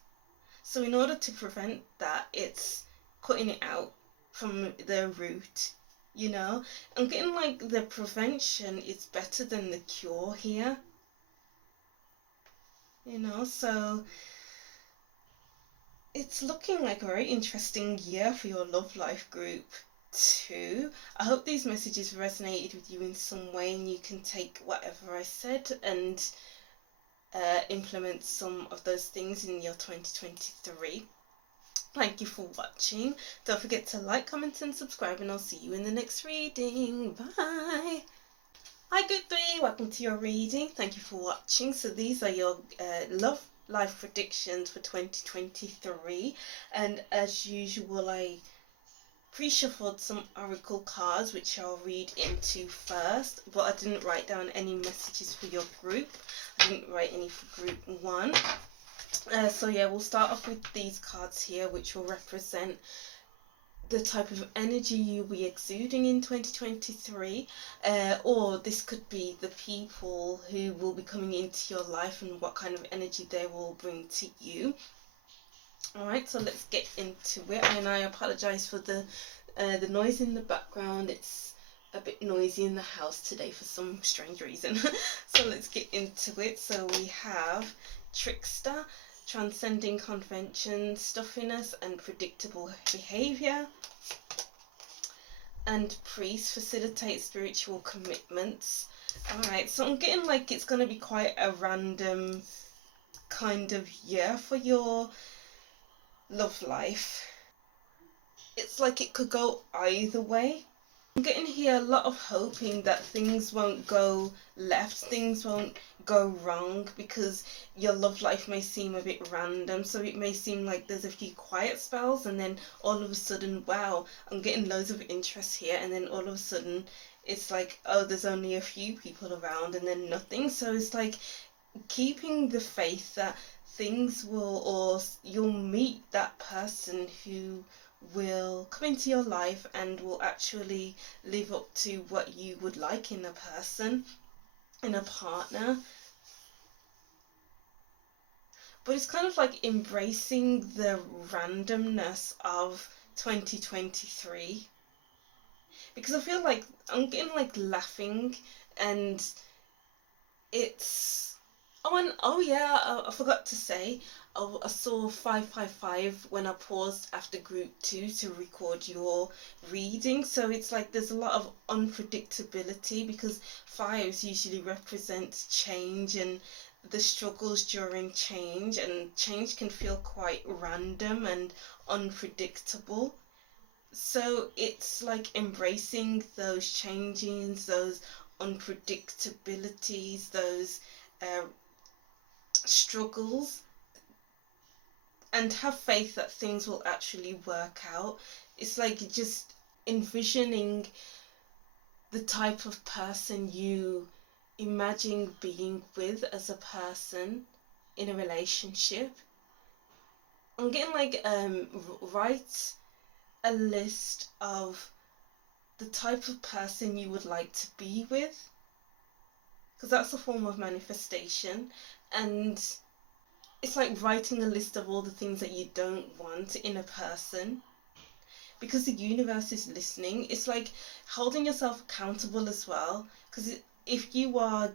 So in order to prevent that, it's cutting it out from the root, you know. I'm getting like the prevention is better than the cure here, you know. So it's looking like a very interesting year for your love life group too. I hope these messages resonated with you in some way, and you can take whatever I said and implement some of those things in your 2023. Thank you for watching. Don't forget to like, comment and subscribe, and I'll see you in the next reading. Bye. Hi group 3, welcome to your reading. Thank you for watching. So these are your love life predictions for 2023, and as usual I pre-shuffled some oracle cards which I'll read into first, but I didn't write down any messages for your group. I didn't write any for group 1. So yeah, we'll start off with these cards here, which will represent the type of energy you'll be exuding in 2023, or this could be the people who will be coming into your life and what kind of energy they will bring to you. Alright, so let's get into it, and I apologise for the noise in the background. It's a bit noisy in the house today for some strange reason. So let's get into it. So we have Trickster, transcending conventions, stuffiness and predictable behaviour. And Priest, facilitate spiritual commitments. Alright, so I'm getting like it's going to be quite a random kind of year for your love life. It's like it could go either way. I'm getting here a lot of hoping that things won't go left, things won't go wrong, because your love life may seem a bit random. So it may seem like there's a few quiet spells, and then all of a sudden, wow, I'm getting loads of interest here, and then all of a sudden it's like, oh, there's only a few people around, and then nothing. So it's like keeping the faith that things will, or you'll meet that person who will come into your life and will actually live up to what you would like in a person, in a partner. But it's kind of like embracing the randomness of 2023, because I feel like I'm getting like laughing, and it's oh yeah, I forgot to say, I saw 555 when I paused after group 2 to record your reading. So it's like there's a lot of unpredictability, because 5s usually represent change and the struggles during change, and change can feel quite random and unpredictable. So it's like embracing those changings, those unpredictabilities, those struggles, and have faith that things will actually work out. It's like just envisioning the type of person you imagine being with as a person in a relationship. I'm getting like write a list of the type of person you would like to be with, because that's a form of manifestation. And it's like writing a list of all the things that you don't want in a person, because the universe is listening. It's like holding yourself accountable as well, because if you are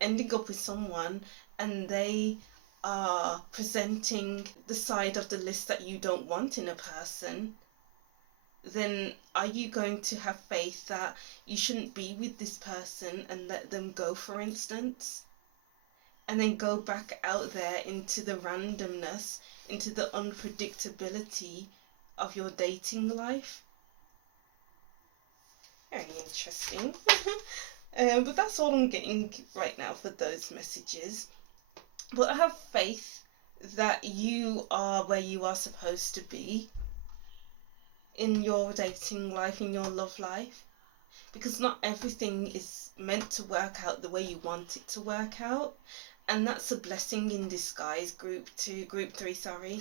ending up with someone and they are presenting the side of the list that you don't want in a person, then are you going to have faith that you shouldn't be with this person and let them go, for instance? And then go back out there into the randomness, into the unpredictability of your dating life. Very interesting. But that's all I'm getting right now for those messages. But I have faith that you are where you are supposed to be in your dating life, in your love life. because not everything is meant to work out the way you want it to work out. And that's a blessing in disguise. Group 3, sorry.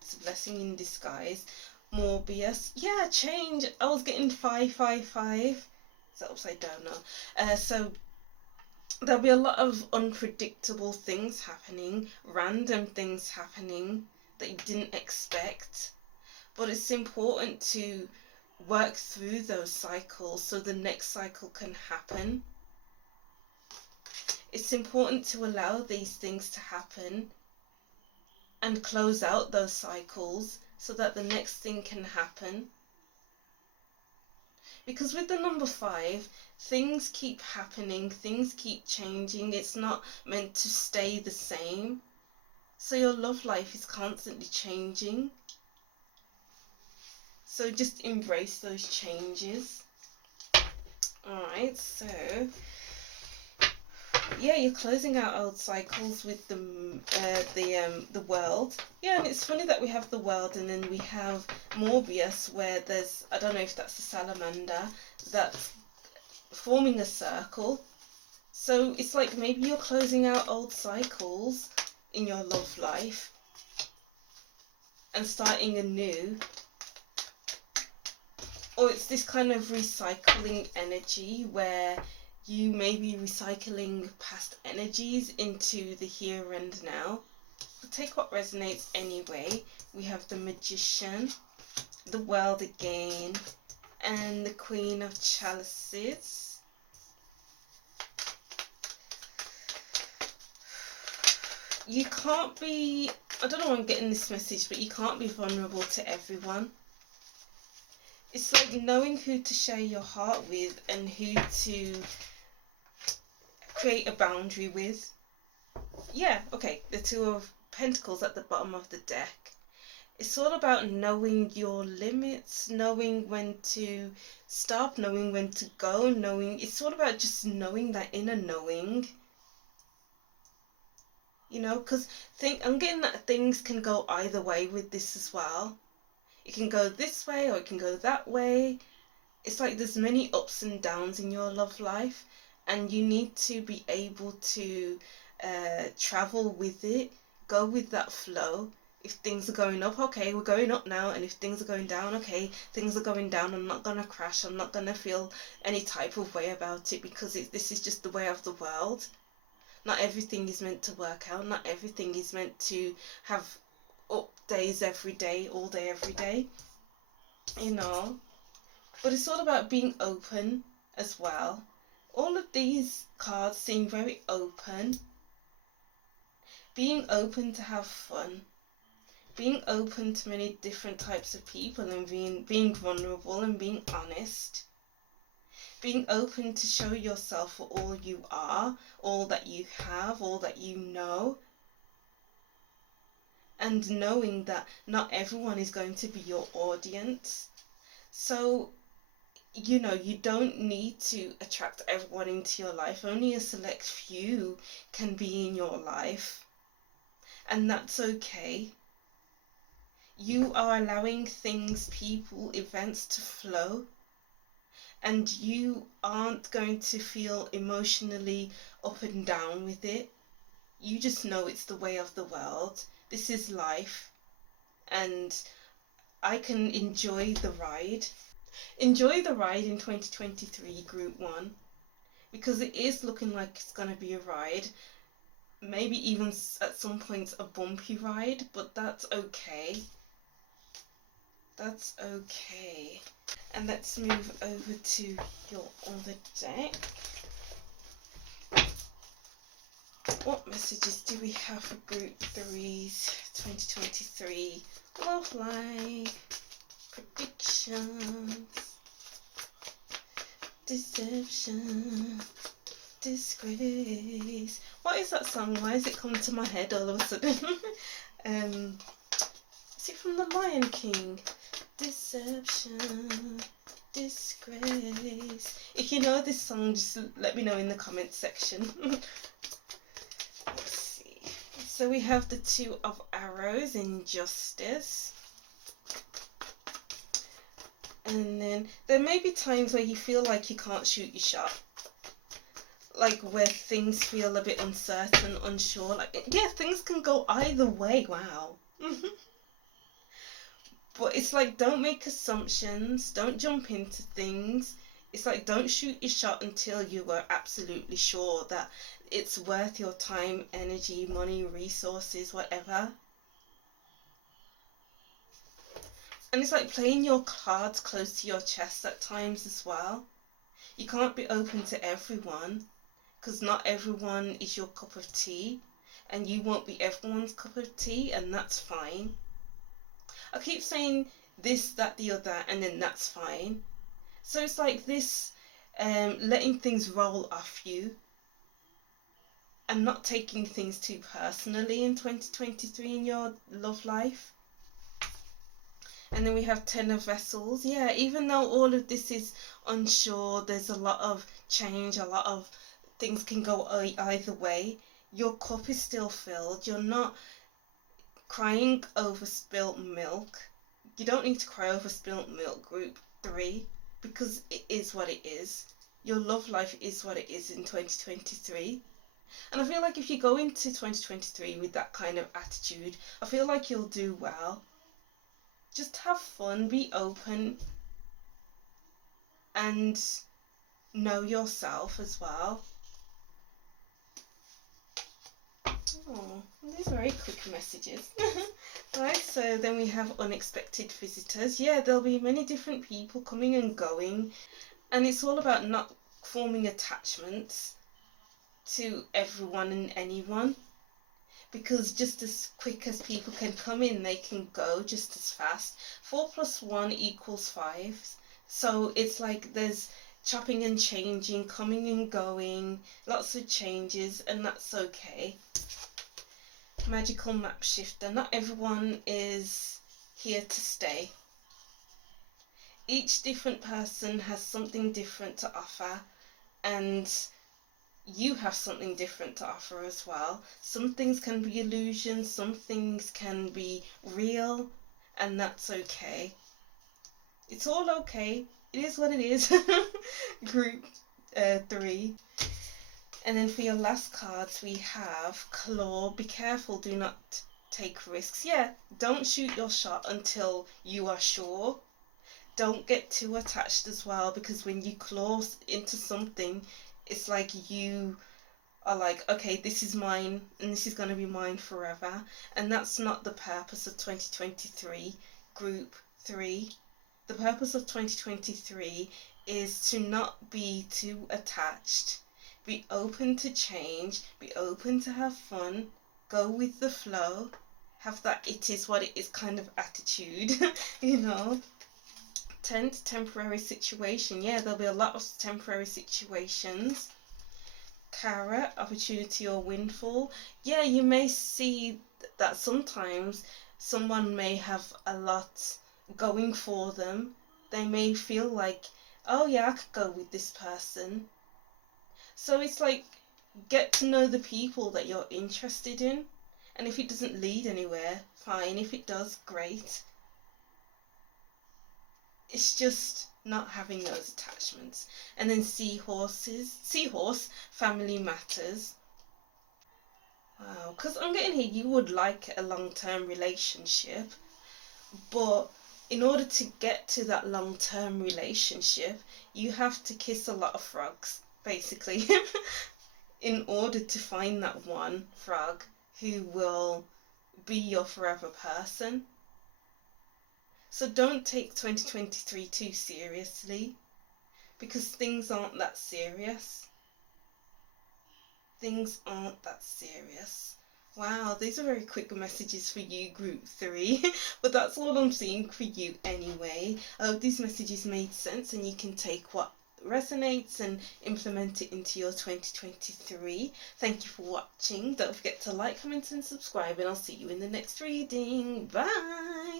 It's a blessing in disguise. Morbius. Yeah, change. I was getting 555. Is that upside down now? So there'll be a lot of unpredictable things happening, random things happening that you didn't expect. But it's important to work through those cycles so the next cycle can happen. It's important to allow these things to happen and close out those cycles so that the next thing can happen. Because with the number 5, things keep happening, things keep changing. It's not meant to stay the same. So your love life is constantly changing. So just embrace those changes. Alright, so yeah, you're closing out old cycles with the world. Yeah, and it's funny that we have the world and then we have Morbius, where there's, I don't know if that's a salamander that's forming a circle. So it's like maybe you're closing out old cycles in your love life and starting anew. Or it's this kind of recycling energy where you may be recycling past energies into the here and now. But take what resonates anyway. We have the Magician, the World again, and the Queen of Chalices. You can't be, I don't know why I'm getting this message, but you can't be vulnerable to everyone. It's like knowing who to share your heart with and who to create a boundary with. Yeah, okay, the 2 of Pentacles at the bottom of the deck. It's all about knowing your limits, knowing when to stop, knowing when to go, knowing. It's all about just knowing that inner knowing. You know, because I'm getting that things can go either way with this as well. It can go this way or it can go that way. It's like there's many ups and downs in your love life, and you need to be able to travel with it, go with that flow. If things are going up, okay, we're going up now, and if things are going down, okay, things are going down. I'm not gonna crash, I'm not gonna feel any type of way about it, because this is just the way of the world. Not everything is meant to work out, not everything is meant to have up days every day, all day every day, you know. But it's all about being open as well. All of these cards seem very open. Being open to have fun. Being open to many different types of people and being vulnerable and being honest. Being open to show yourself for all you are, all that you have, all that you know. And knowing that not everyone is going to be your audience. So, you know, you don't need to attract everyone into your life. Only a select few can be in your life. And that's okay. You are allowing things, people, events to flow. And you aren't going to feel emotionally up and down with it. You just know it's the way of the world. This is life, and I can enjoy the ride. Enjoy the ride in 2023, Group 1, because it is looking like it's going to be a ride. Maybe even at some points a bumpy ride, but that's okay. That's okay. And let's move over to your other deck. What messages do we have for Group 3's 2023 love life? Predictions. Deception. Disgrace. What is that song? Why is it coming to my head all of a sudden? Is it from The Lion King? Deception. Disgrace. If you know this song, just let me know in the comments section. Let's see. So we have the 2 of Arrows in Justice. And then there may be times where you feel like you can't shoot your shot. Like where things feel a bit uncertain, unsure. Like, yeah, things can go either way. Wow. But it's like, don't make assumptions. Don't jump into things. It's like, don't shoot your shot until you are absolutely sure that it's worth your time, energy, money, resources, whatever. And it's like playing your cards close to your chest at times as well. You can't be open to everyone, because not everyone is your cup of tea, and you won't be everyone's cup of tea, and that's fine. I keep saying this, that, the other, and then that's fine. So it's like this, letting things roll off you and not taking things too personally in 2023 in your love life. And then we have Ten of Vessels. Yeah, even though all of this is unsure, there's a lot of change, a lot of things can go either way, your cup is still filled. You're not crying over spilt milk. You don't need to cry over spilt milk, group 3, because it is what it is. Your love life is what it is in 2023. And I feel like if you go into 2023 with that kind of attitude, I feel like you'll do well. Just have fun, be open, and know yourself as well. Oh, these are very quick messages. Right, so then we have unexpected visitors. Yeah, there'll be many different people coming and going, and it's all about not forming attachments to everyone and anyone, because just as quick as people can come in, they can go just as fast. 4 + 1 = 5. So it's like there's chopping and changing, coming and going, lots of changes, and that's okay. Magical map shifter. Not everyone is here to stay. Each different person has something different to offer, and you have something different to offer as well. Some things can be illusions, some things can be real, and that's okay. It's all okay. It is what it is. Group 3. And then for your last cards, we have Claw. Be careful, do not take risks. Yeah, don't shoot your shot until you are sure. Don't get too attached as well, because when you claw into something, it's like you are like, okay, this is mine and this is going to be mine forever. And that's not the purpose of 2023, group 3. The purpose of 2023 is to not be too attached. Be open to change, be open to have fun, go with the flow, have that it is what it is kind of attitude, you know. Temporary situation. Yeah, there'll be a lot of temporary situations. Carrot, opportunity or windfall. Yeah, you may see that sometimes someone may have a lot going for them. They may feel like, oh yeah, I could go with this person. So it's like, get to know the people that you're interested in. And if it doesn't lead anywhere, fine. If it does, great. It's just not having those attachments. And then seahorse, family matters. Wow, because I'm getting here, you would like a long-term relationship, but in order to get to that long-term relationship, you have to kiss a lot of frogs, basically, in order to find that one frog who will be your forever person. So don't take 2023 too seriously, because things aren't that serious. Things aren't that serious. Wow, these are very quick messages for you, group 3. But that's all I'm seeing for you anyway. I hope these messages made sense and you can take what resonates and implement it into your 2023. Thank you for watching. Don't forget to like, comment and subscribe, and I'll see you in the next reading. Bye!